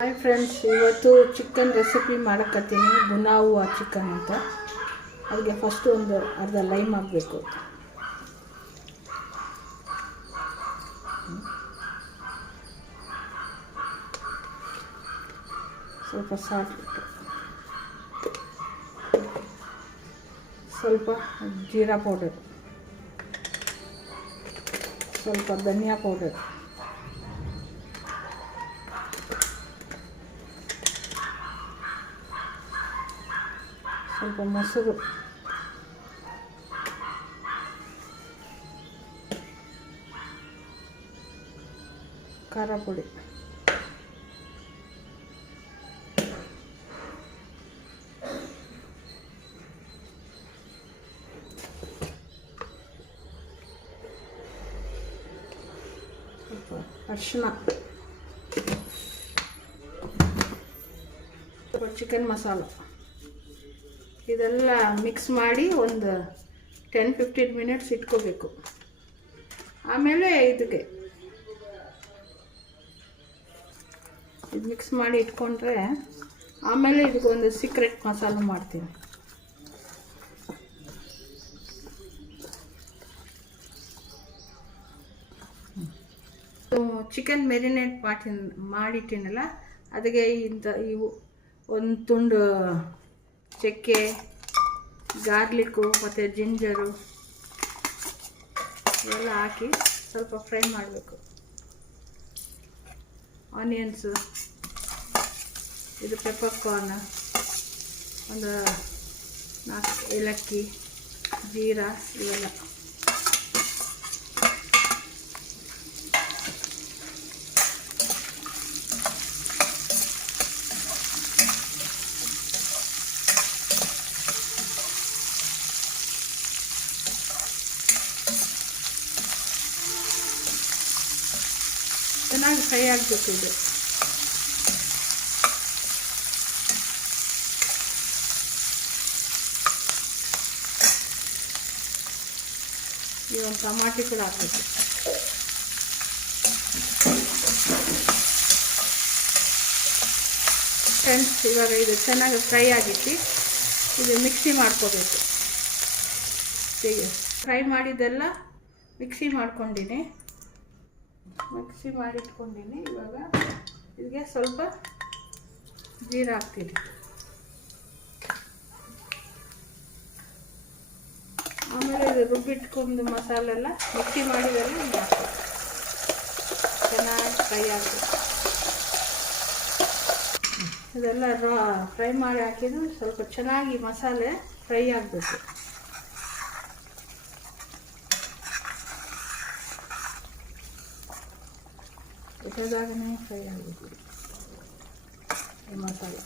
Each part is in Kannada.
ಹಾಯ್ ಫ್ರೆಂಡ್ಸ್, ಇವತ್ತು ಚಿಕನ್ ರೆಸಿಪಿ ಮಾಡಕತ್ತೀನಿ. ಬುನಾವು ಚಿಕನ್ ಅಂತ. ಅದಕ್ಕೆ ಫಸ್ಟು ಒಂದು ಅರ್ಧ ಲೈಮ್ ಹಾಕಬೇಕು. ಸ್ವಲ್ಪ ಸಾಲ್ಟ್, ಸ್ವಲ್ಪ ಜೀರಾ ಪೌಡರ್, ಸ್ವಲ್ಪ ಧನಿಯಾ ಪೌಡರ್, ಸ್ವಲ್ಪ ಮೊಸರು, ಖಾರ ಪುಡಿ, ಸ್ವಲ್ಪ ಅರಿಶಿನ, ಸ್ವಲ್ಪ ಚಿಕನ್ ಮಸಾಲ. ಇದೆಲ್ಲ ಮಿಕ್ಸ್ ಮಾಡಿ ಒಂದು 10-15 ಮಿನಿಟ್ಸ್ ಇಟ್ಕೋಬೇಕು. ಆಮೇಲೆ ಇದಕ್ಕೆ ಇದು ಮಿಕ್ಸ್ ಮಾಡಿ ಇಟ್ಕೊಂಡ್ರೆ ಆಮೇಲೆ ಇದಕ್ಕೊಂದು ಸೀಕ್ರೆಟ್ ಮಸಾಲ ಮಾಡ್ತೀನಿ. ಚಿಕನ್ ಮೆರಿನೇಟ್ ಮಾಡಿಟ್ಟಿನಲ್ಲ, ಅದಕ್ಕೆ ಇವು ಒಂದು ತುಂಡು ಚಕ್ಕೆ, ಗಾರ್ಲಿಕ್ಕು ಮತ್ತು ಜಿಂಜರು ಇವೆಲ್ಲ ಹಾಕಿ ಸ್ವಲ್ಪ ಫ್ರೈ ಮಾಡಬೇಕು. ಆನಿಯನ್ಸು, ಇದು ಪೆಪ್ಪರ್ ಕಾರ್ನ್, ಒಂದು 4 ಏಲಕ್ಕಿ, ಜೀರಾ ಇವೆಲ್ಲ. ಚೆನ್ನಾಗಿ ಫ್ರೈ ಆಗಬೇಕು. ಇದು ಒಂದು ಟಮಾಟಿ ಕೂಡ ಹಾಕಬೇಕು. ಫ್ರೆಂಡ್ಸ್, ಇವಾಗ ಇದು ಚೆನ್ನಾಗಿ ಫ್ರೈ ಆಗಿತ್ತು. ಇದು ಮಿಕ್ಸಿ ಮಾಡ್ಕೋಬೇಕು. ಹೀಗೆ ಫ್ರೈ ಮಾಡಿದ್ದೆಲ್ಲ ಮಿಕ್ಸಿ ಮಾಡ್ಕೊಂಡಿನಿ. ಇವಾಗ ಇದಕ್ಕೆ ಸ್ವಲ್ಪ ಜೀರಾ ಹಾಕ್ತೀನಿ. ಆಮೇಲೆ ಇದು ರುಬ್ಬಿಟ್ಕೊಂಡು ಮಸಾಲೆ ಎಲ್ಲ ಮಿಕ್ಸಿ ಮಾಡಿದೆಲ್ಲ ಇದು ಹಾಕ್ಬೇಕು. ಚೆನ್ನಾಗಿ ಫ್ರೈ ಆಗಬೇಕು. ಇದೆಲ್ಲ ಫ್ರೈ ಮಾಡಿ ಹಾಕಿದ್ದು ಸ್ವಲ್ಪ ಚೆನ್ನಾಗಿ ಮಸಾಲೆ ಫ್ರೈ ಆಗಬೇಕು. ಇದಾಗನೇ ಫ್ರೈ ಆಗಬೇಕು ಈ ಮಸಾಲೆ.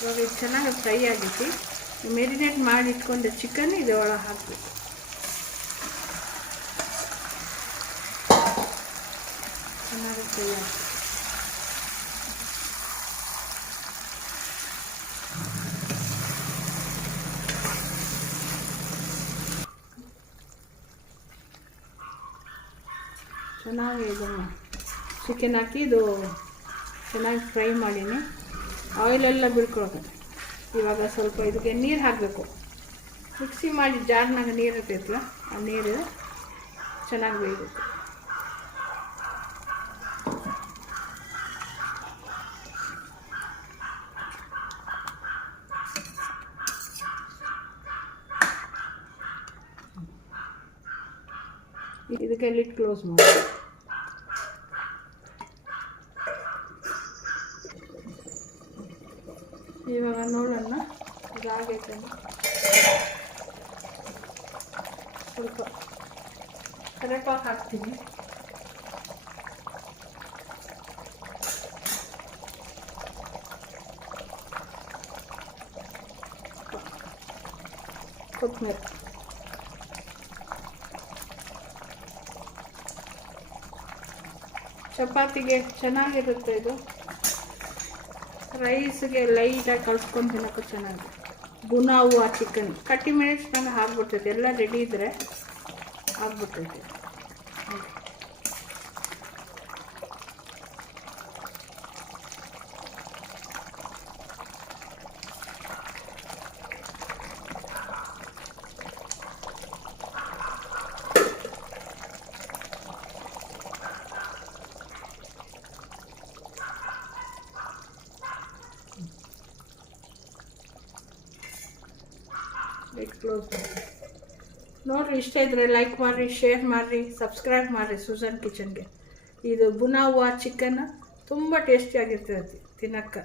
ಇವಾಗ ಇದು ಚೆನ್ನಾಗಿ ಫ್ರೈ ಆಗೈತಿ. ಮೆರಿನೇಟ್ ಮಾಡಿ ಇಟ್ಕೊಂಡ ಚಿಕನ್ ಇದು ಒಳಗೆ ಹಾಕಬೇಕು. ಚೆನ್ನಾಗಿ ಫ್ರೈ ಆಗಬೇಕು. ಚೆನ್ನಾಗಿ ಇದನ್ನು ಚಿಕನ್ ಹಾಕಿ ಇದು ಚೆನ್ನಾಗಿ ಫ್ರೈ ಮಾಡೀನಿ. ಆಯಿಲೆಲ್ಲ ಬಿಡ್ಕೊಳ್ಬೇಕು. ಇವಾಗ ಸ್ವಲ್ಪ ಇದಕ್ಕೆ ನೀರು ಹಾಕಬೇಕು. ಮಿಕ್ಸಿ ಮಾಡಿ ಜಾರ್ನಾಗ ನೀರು ಇರ್ತೈತಲ್ಲ, ಆ ನೀರು ಚೆನ್ನಾಗಿ ಬೇಯಬೇಕು. ಇದಕ್ಕೆ ಲಿಡ್ ಕ್ಲೋಸ್ ಮಾಡಿ. ಇವಾಗ ನೋಡೋಣ ಇದಾಗೈತೆ. ಸ್ವಲ್ಪ ಕರಿವೇಪಾಕು ಹಾಕ್ತೀನಿ. ಕೊತ್ತಂಬರಿ, ಚಪಾತಿಗೆ ಚೆನ್ನಾಗಿರುತ್ತೆ. ಇದು ರೈಸ್ಗೆ ಲೈಟಾಗಿ ಕಲ್ಸ್ಕೊಂಡು ತಿನ್ನೋಕ್ಕೂ ಚೆನ್ನಾಗಿ. ಬುನಾವು ಚಿಕನ್ 30 ಮಿನಿಟ್ಸ್ನಾಗ ಆಗ್ಬಿಡ್ತೈತೆ. ಎಲ್ಲ ರೆಡಿ ಇದ್ದರೆ ಆಗ್ಬಿಟ್ಟೈತೆ. ಲಿಡ್ ಕ್ಲೋಸ್ ಮಾಡಿ. ನೋಡಿರಿ, ಇಷ್ಟ ಇದ್ದರೆ ಲೈಕ್ ಮಾಡಿರಿ, ಶೇರ್ ಮಾಡಿರಿ, ಸಬ್ಸ್ಕ್ರೈಬ್ ಮಾಡಿರಿ ಸುಜಾನ್ ಕಿಚನ್ಗೆ. ಇದು ಬುನಾವಾ ಚಿಕನ್ ತುಂಬ ಟೇಸ್ಟಿಯಾಗಿರ್ತೈತಿ ತಿನ್ನಕ್ಕೆ.